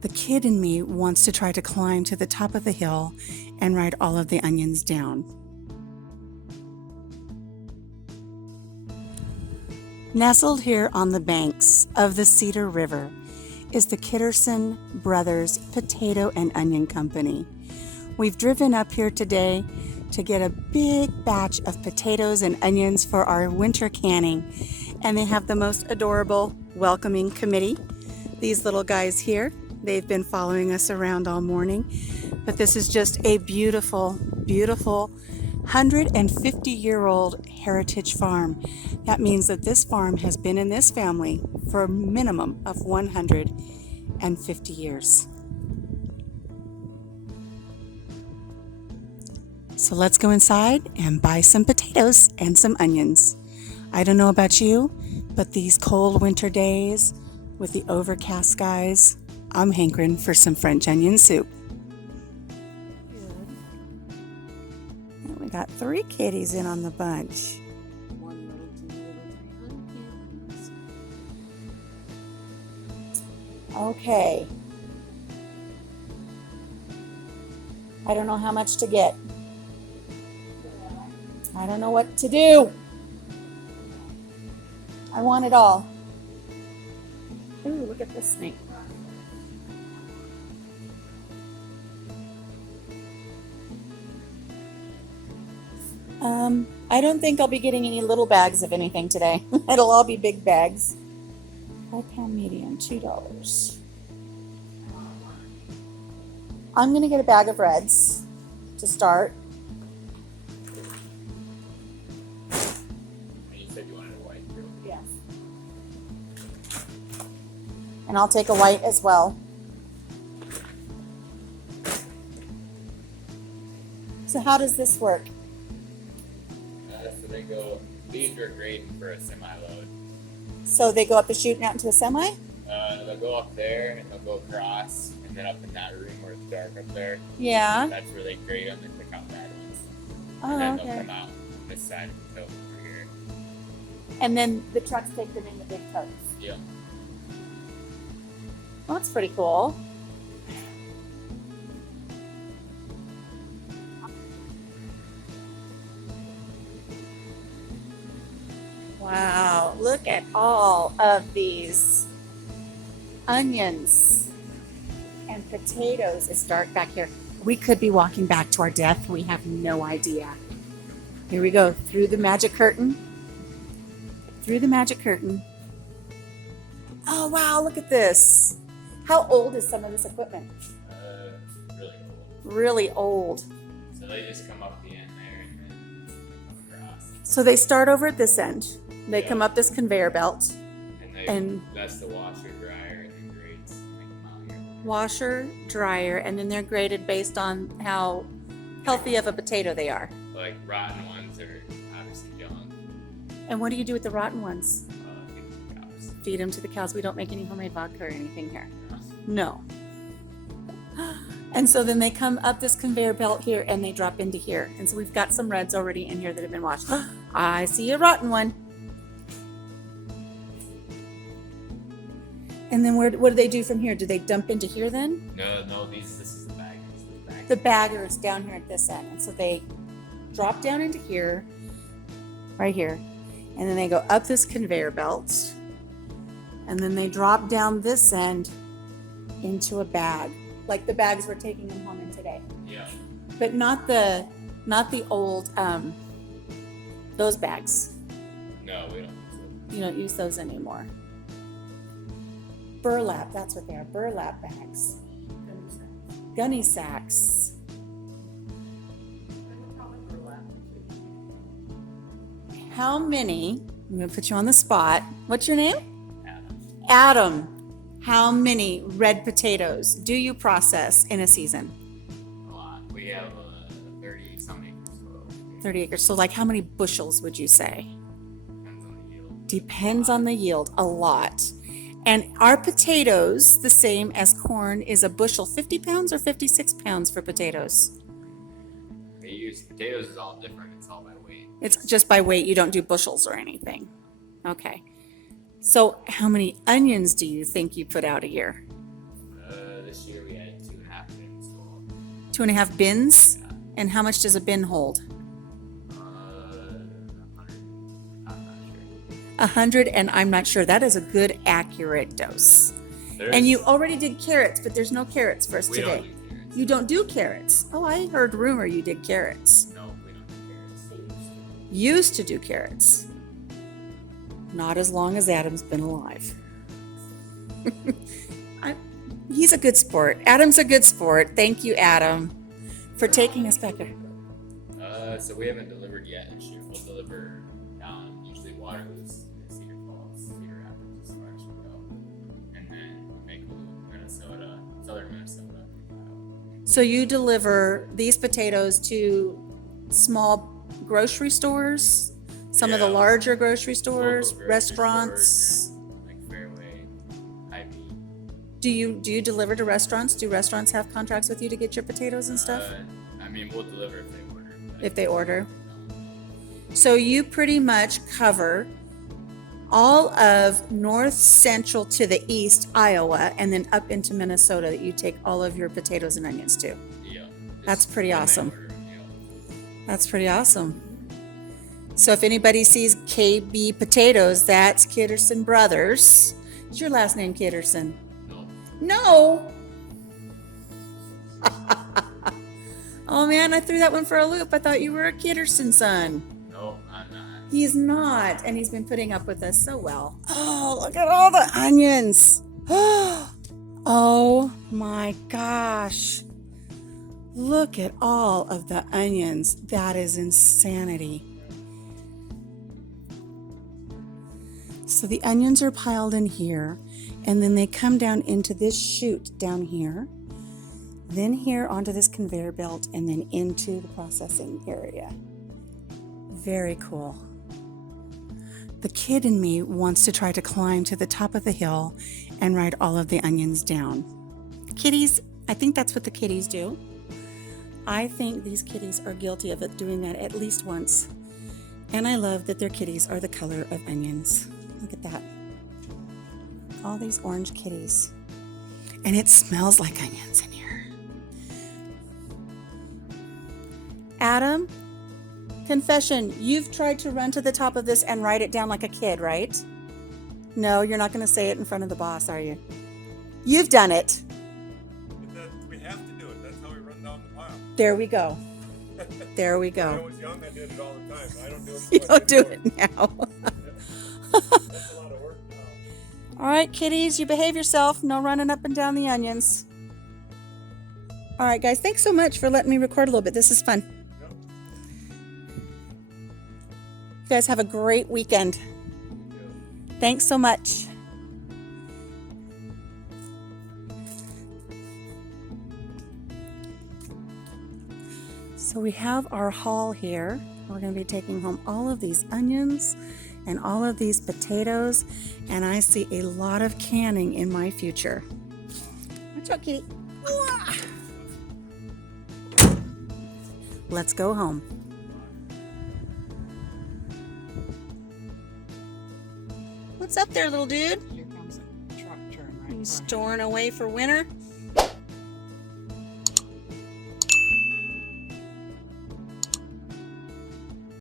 The kid in me wants to try to climb to the top of the hill and write all of the onions down. Nestled here on the banks of the Cedar River is the Kittleson Brothers Potato and Onion Company. We've driven up here today to get a big batch of potatoes and onions for our winter canning, and they have the most adorable welcoming committee. These little guys here, they've been following us around all morning, but this is just a beautiful, beautiful 150-year-old heritage farm. That means that this farm has been in this family for a minimum of 150 years. So let's go inside and buy some potatoes and some onions. I don't know about you, but these cold winter days with the overcast skies, I'm hankering for some French onion soup. We got 3 kitties in on the bunch. Okay. I don't know how much to get. I don't know what to do. I want it all. Ooh, look at this snake. I don't think I'll be getting any little bags of anything today. It'll all be big bags. 5-pound medium, $2. I'm gonna get a bag of reds to start. You said you wanted a white too. Yes. And I'll take a white as well. So how does this work? So they go, these are great for a semi-load. So they go up the chute and out into a semi? They'll go up there and they'll go across and then up in that room where it's dark up there. Yeah. That's where they grade them and pick out bad ones. Oh, And then okay. they'll come out this side of the tote over here. And then the trucks take them in the big totes. Yep. Well, that's pretty cool. Wow, look at all of these onions and potatoes. It's dark back here. We could be walking back to our death. We have no idea. Here we go, through the magic curtain. Through the magic curtain. Oh, wow, look at this. How old is some of this equipment? Really cool. Really old. So they just come up the end there and then they come across. So they start over at this end. They come up this conveyor belt. And that's the washer, dryer, and then grades make them out here. Washer, dryer, and then they're graded based on how healthy of a potato they are. Like rotten ones are obviously junk. And what do you do with the rotten ones? Give them to cows. Feed them to the cows. We don't make any homemade vodka or anything here. No. And so then they come up this conveyor belt here and they drop into here. And so we've got some reds already in here that have been washed. I see a rotten one. And then what do they do from here? Do they dump into here then? No, this is the bag. This is the bag. The bagger is down here at this end. And so they drop down into here, right here. And then they go up this conveyor belt. And then they drop down this end into a bag. Like the bags we're taking them home in today. Yeah. But not the old, those bags. No, we don't use those. You don't use those anymore. Burlap, that's what they are, burlap bags. Gunny sacks. How many, I'm gonna put you on the spot. What's your name? Adam. How many red potatoes do you process in a season? A lot. We have 30-some acres total. 30 acres. So like how many bushels would you say? Depends on the yield. Depends on the yield, a lot. And are potatoes the same as corn? Is a bushel 50 pounds or 56 pounds for potatoes? We use potatoes is all different. It's all by weight. It's just by weight. You don't do bushels or anything. Okay. So how many onions do you think you put out a year? This 2.5 bins? Yeah. And how much does a bin hold? 100. I'm not sure. 100, and I'm not sure. That is a good, accurate dose. And you already did carrots, but there's no carrots for us We today. don't do carrots. You don't do carrots. Oh, I heard rumor you did carrots. No, we don't do carrots. Used to do carrots. Not as long as Adam's been alive. He's a good sport. Adam's a good sport. Thank you, Adam, for taking us back there. So we haven't delivered yet this year. We'll deliver down usually Waterloo's in Cedar Falls, Cedar Rapids, as far as we go, and then Maple, Minnesota, southern Minnesota. So you deliver these potatoes to small grocery stores, some of the Yeah. larger grocery stores, Local grocery restaurants. stores and, like Fairway, Hy-Vee. Do you deliver to restaurants? Do restaurants have contracts with you to get your potatoes and stuff? I mean, we'll deliver if they order. but If they order. no. So you pretty much cover all of north central to the east Iowa and then up into Minnesota that you take all of your potatoes and onions to. Yeah. That's Just pretty when they awesome. order, yeah. That's pretty awesome. So if anybody sees KB Potatoes, that's Kittleson Brothers. Is your last name Kittleson? No. No. Oh man, I threw that one for a loop. I thought you were a Kittleson son. No, I'm not. He's not, and he's been putting up with us so well. Oh, look at all the onions. Oh my gosh. Look at all of the onions. That is insanity. So the onions are piled in here, and then they come down into this chute down here, then here onto this conveyor belt, and then into the processing area. Very cool. The kid in me wants to try to climb to the top of the hill and ride all of the onions down. Kitties, I think that's what the kitties do. I think these kitties are guilty of doing that at least once. And I love that their kitties are the color of onions. Look at that. All these orange kitties. And it smells like onions in here. Adam, confession, you've tried to run to the top of this and write it down like a kid, right? No, you're not going to say it in front of the boss, are you? You've done it. We have to do it. That's how we run down the pile. There we go. There we When I go. was young, I did it all the time. I don't do it. You so much don't do anymore. it now. That's a lot of work now. All right, kitties, you behave yourself. No running up and down the onions. All right, guys, thanks so much for letting me record a little bit. This is fun. Yep. You guys have a great weekend. Thanks so much. So we have our haul here. We're going to be taking home all of these onions and all of these potatoes, and I see a lot of canning in my future. Watch out, kitty. Let's go home. What's up there, little dude? Here comes a truck turn right You in front. storing away for winter?